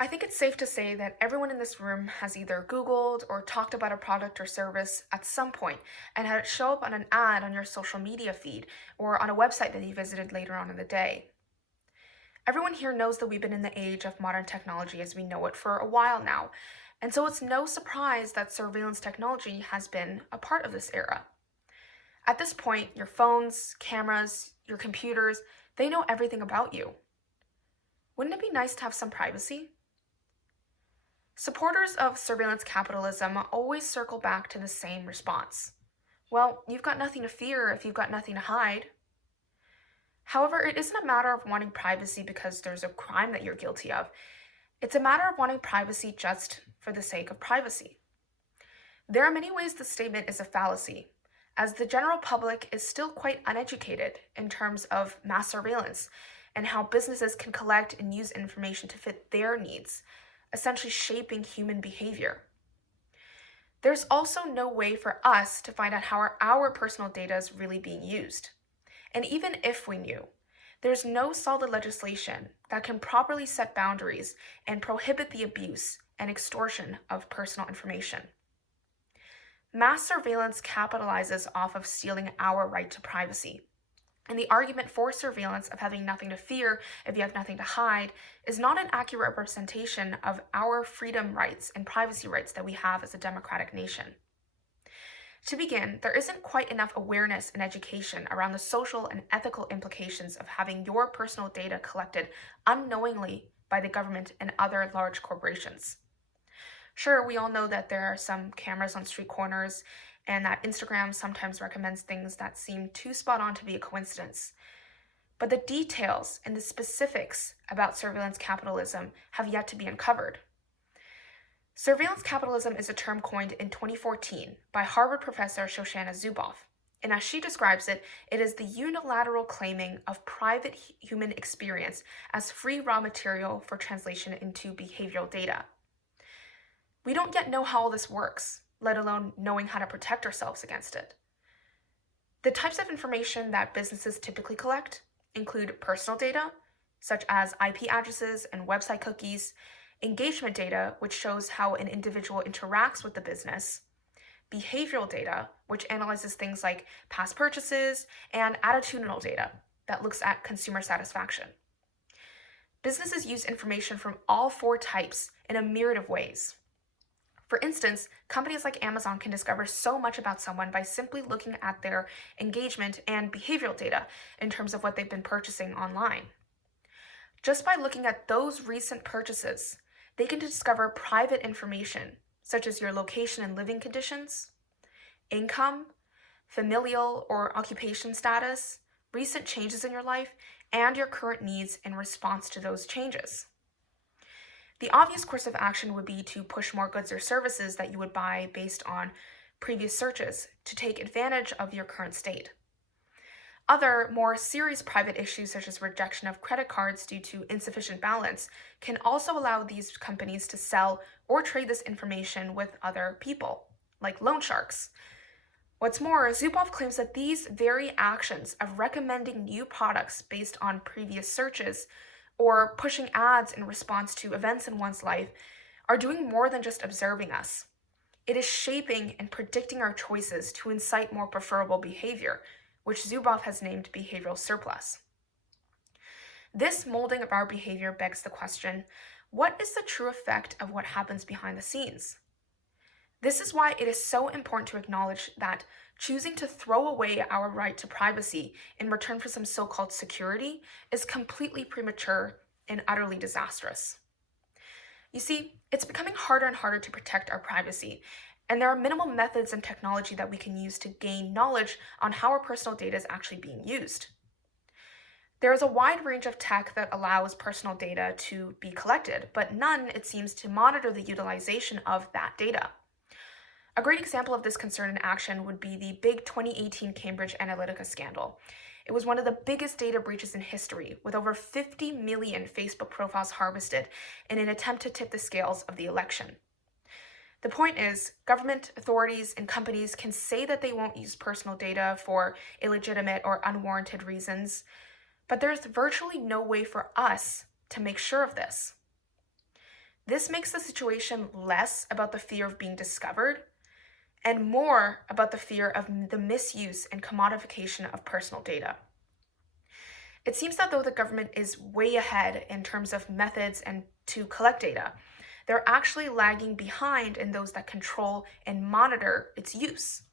I think it's safe to say that everyone in this room has either Googled or talked about a product or service at some point and had it show up on an ad on your social media feed or on a website that you visited later on in the day. Everyone here knows that we've been in the age of modern technology as we know it for a while now, and so it's no surprise that surveillance technology has been a part of this era. At this point, your phones, cameras, your computers, they know everything about you. Wouldn't it be nice to have some privacy? Supporters of surveillance capitalism always circle back to the same response. Well, you've got nothing to fear if you've got nothing to hide. However, it isn't a matter of wanting privacy because there's a crime that you're guilty of. It's a matter of wanting privacy just for the sake of privacy. There are many ways this statement is a fallacy, as the general public is still quite uneducated in terms of mass surveillance and how businesses can collect and use information to fit their needs, essentially shaping human behavior. There's also no way for us to find out how our personal data is really being used. And even if we knew, there's no solid legislation that can properly set boundaries and prohibit the abuse and extortion of personal information. Mass surveillance capitalizes off of stealing our right to privacy. And the argument for surveillance of having nothing to fear if you have nothing to hide is not an accurate representation of our freedom rights and privacy rights that we have as a democratic nation. To begin, there isn't quite enough awareness and education around the social and ethical implications of having your personal data collected unknowingly by the government and other large corporations. Sure, we all know that there are some cameras on street corners and that Instagram sometimes recommends things that seem too spot on to be a coincidence. But the details and the specifics about surveillance capitalism have yet to be uncovered. Surveillance capitalism is a term coined in 2014 by Harvard professor Shoshana Zuboff, and as she describes it, it is the unilateral claiming of private human experience as free raw material for translation into behavioral data. We don't yet know how all this works, let alone knowing how to protect ourselves against it. The types of information that businesses typically collect include personal data, such as IP addresses and website cookies, engagement data, which shows how an individual interacts with the business, behavioral data, which analyzes things like past purchases, and attitudinal data that looks at consumer satisfaction. Businesses use information from all four types in a myriad of ways. For instance, companies like Amazon can discover so much about someone by simply looking at their engagement and behavioral data in terms of what they've been purchasing online. Just by looking at those recent purchases, they can discover private information, such as your location and living conditions, income, familial or occupation status, recent changes in your life, and your current needs in response to those changes. The obvious course of action would be to push more goods or services that you would buy based on previous searches to take advantage of your current state. Other, more serious private issues such as rejection of credit cards due to insufficient balance can also allow these companies to sell or trade this information with other people, like loan sharks. What's more, Zuboff claims that these very actions of recommending new products based on previous searches or pushing ads in response to events in one's life are doing more than just observing us. It is shaping and predicting our choices to incite more preferable behavior, which Zuboff has named behavioral surplus. This molding of our behavior begs the question, what is the true effect of what happens behind the scenes? This is why it is so important to acknowledge that choosing to throw away our right to privacy in return for some so-called security is completely premature and utterly disastrous. You see, it's becoming harder and harder to protect our privacy, and there are minimal methods and technology that we can use to gain knowledge on how our personal data is actually being used. There is a wide range of tech that allows personal data to be collected, but none, it seems, to monitor the utilization of that data. A great example of this concern in action would be the big 2018 Cambridge Analytica scandal. It was one of the biggest data breaches in history, with over 50 million Facebook profiles harvested in an attempt to tip the scales of the election. The point is, government, authorities, and companies can say that they won't use personal data for illegitimate or unwarranted reasons, but there's virtually no way for us to make sure of this. This makes the situation less about the fear of being discovered and more about the fear of the misuse and commodification of personal data. It seems that though the government is way ahead in terms of methods and to collect data, they're actually lagging behind in those that control and monitor its use.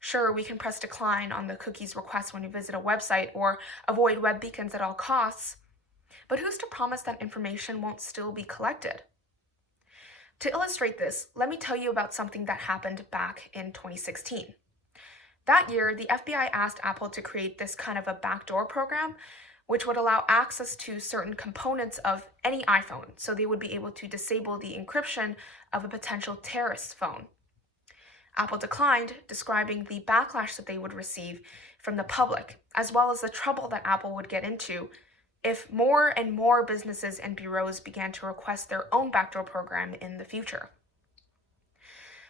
Sure, we can press decline on the cookie's request when you visit a website or avoid web beacons at all costs, but who's to promise that information won't still be collected? To illustrate this, let me tell you about something that happened back in 2016. That year, the FBI asked Apple to create this kind of a backdoor program, which would allow access to certain components of any iPhone, so they would be able to disable the encryption of a potential terrorist's phone. Apple declined, describing the backlash that they would receive from the public, as well as the trouble that Apple would get into if more and more businesses and bureaus began to request their own backdoor program in the future.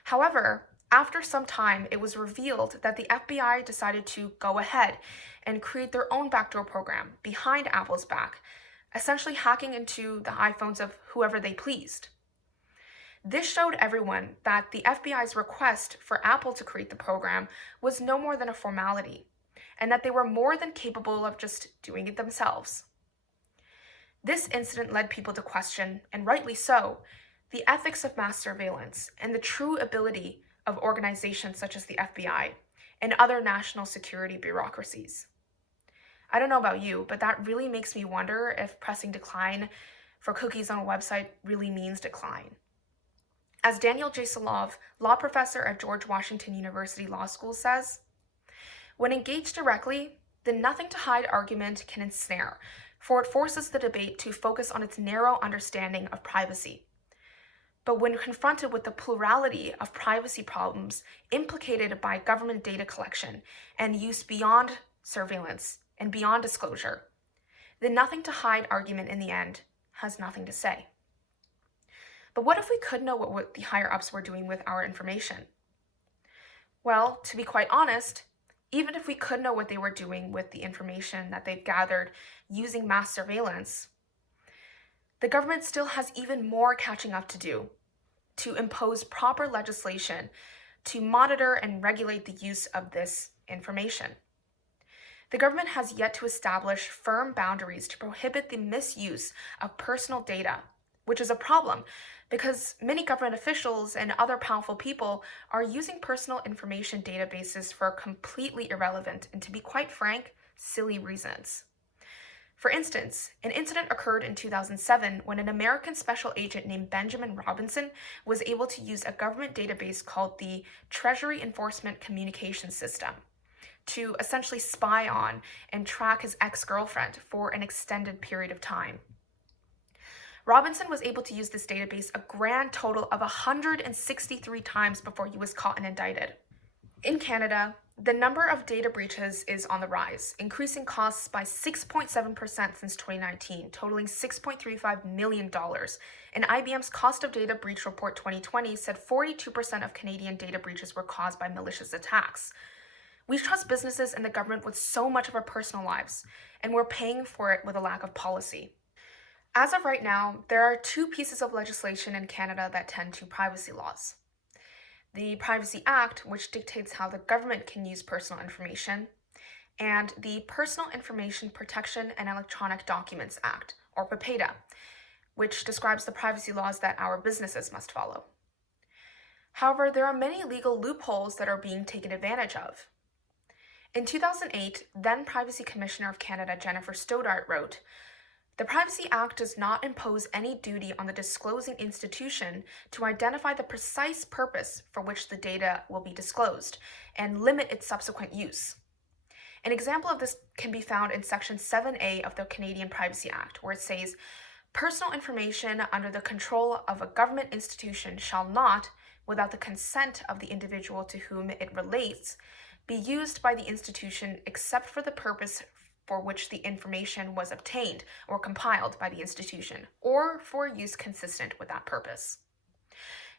However, after some time, it was revealed that the FBI decided to go ahead and create their own backdoor program behind Apple's back, essentially hacking into the iPhones of whoever they pleased. This showed everyone that the FBI's request for Apple to create the program was no more than a formality, and that they were more than capable of just doing it themselves. This incident led people to question, and rightly so, the ethics of mass surveillance and the true ability of organizations such as the FBI and other national security bureaucracies. I don't know about you, but that really makes me wonder if pressing decline for cookies on a website really means decline. As Daniel J. Solove, law professor at George Washington University Law School, says, when engaged directly, the nothing to hide argument can ensnare, for it forces the debate to focus on its narrow understanding of privacy. But when confronted with the plurality of privacy problems implicated by government data collection and use beyond surveillance and beyond disclosure, the nothing to hide argument in the end has nothing to say. But what if we could know what the higher-ups were doing with our information? Well, to be quite honest, even if we could know what they were doing with the information that they've gathered using mass surveillance, the government still has even more catching up to do to impose proper legislation to monitor and regulate the use of this information. The government has yet to establish firm boundaries to prohibit the misuse of personal data, which is a problem because many government officials and other powerful people are using personal information databases for completely irrelevant and, to be quite frank, silly reasons. For instance, an incident occurred in 2007 when an American special agent named Benjamin Robinson was able to use a government database called the Treasury Enforcement Communication System to essentially spy on and track his ex-girlfriend for an extended period of time. Robinson was able to use this database a grand total of 163 times before he was caught and indicted. In Canada, the number of data breaches is on the rise, increasing costs by 6.7% since 2019, totaling $6.35 million. And IBM's Cost of Data Breach Report 2020 said 42% of Canadian data breaches were caused by malicious attacks. We trust businesses and the government with so much of our personal lives, and we're paying for it with a lack of policy. As of right now, there are two pieces of legislation in Canada that tend to privacy laws. The Privacy Act, which dictates how the government can use personal information, and the Personal Information Protection and Electronic Documents Act, or PIPEDA, which describes the privacy laws that our businesses must follow. However, there are many legal loopholes that are being taken advantage of. In 2008, then Privacy Commissioner of Canada Jennifer Stoddart wrote, "The Privacy Act does not impose any duty on the disclosing institution to identify the precise purpose for which the data will be disclosed and limit its subsequent use." An example of this can be found in Section 7A of the Canadian Privacy Act, where it says, "Personal information under the control of a government institution shall not, without the consent of the individual to whom it relates, be used by the institution except for the purpose for which the information was obtained or compiled by the institution, or for use consistent with that purpose."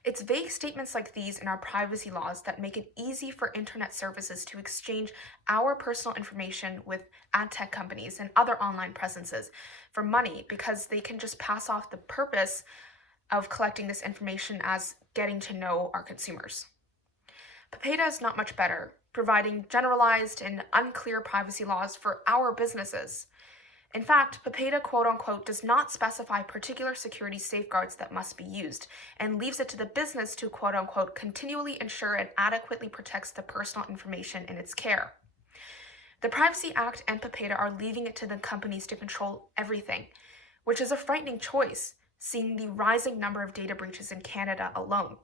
It's vague statements like these in our privacy laws that make it easy for internet services to exchange our personal information with ad tech companies and other online presences for money because they can just pass off the purpose of collecting this information as getting to know our consumers. PEPEDA is not much better, providing generalized and unclear privacy laws for our businesses. In fact, PEPEDA quote-unquote does not specify particular security safeguards that must be used, and leaves it to the business to quote-unquote continually ensure it adequately protects the personal information in its care. The Privacy Act and PEPEDA are leaving it to the companies to control everything, which is a frightening choice, seeing the rising number of data breaches in Canada alone.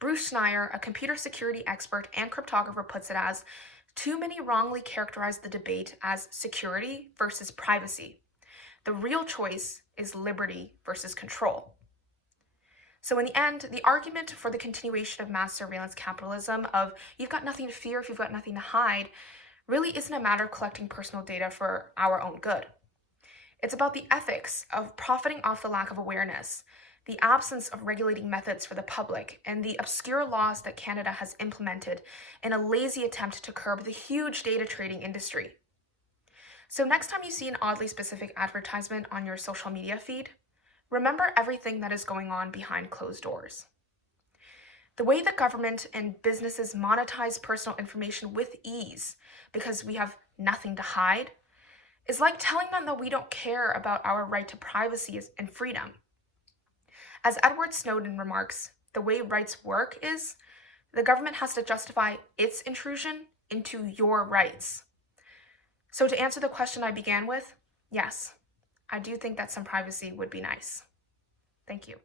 Bruce Schneier, a computer security expert and cryptographer, puts it as, too many wrongly characterize the debate as security versus privacy. The real choice is liberty versus control. So in the end, the argument for the continuation of mass surveillance capitalism of you've got nothing to fear if you've got nothing to hide really isn't a matter of collecting personal data for our own good. It's about the ethics of profiting off the lack of awareness, the absence of regulating methods for the public, and the obscure laws that Canada has implemented in a lazy attempt to curb the huge data trading industry. So next time you see an oddly specific advertisement on your social media feed, remember everything that is going on behind closed doors. The way the government and businesses monetize personal information with ease because we have nothing to hide is like telling them that we don't care about our right to privacy and freedom. As Edward Snowden remarks, the way rights work is the government has to justify its intrusion into your rights. So to answer the question I began with, yes, I do think that some privacy would be nice. Thank you.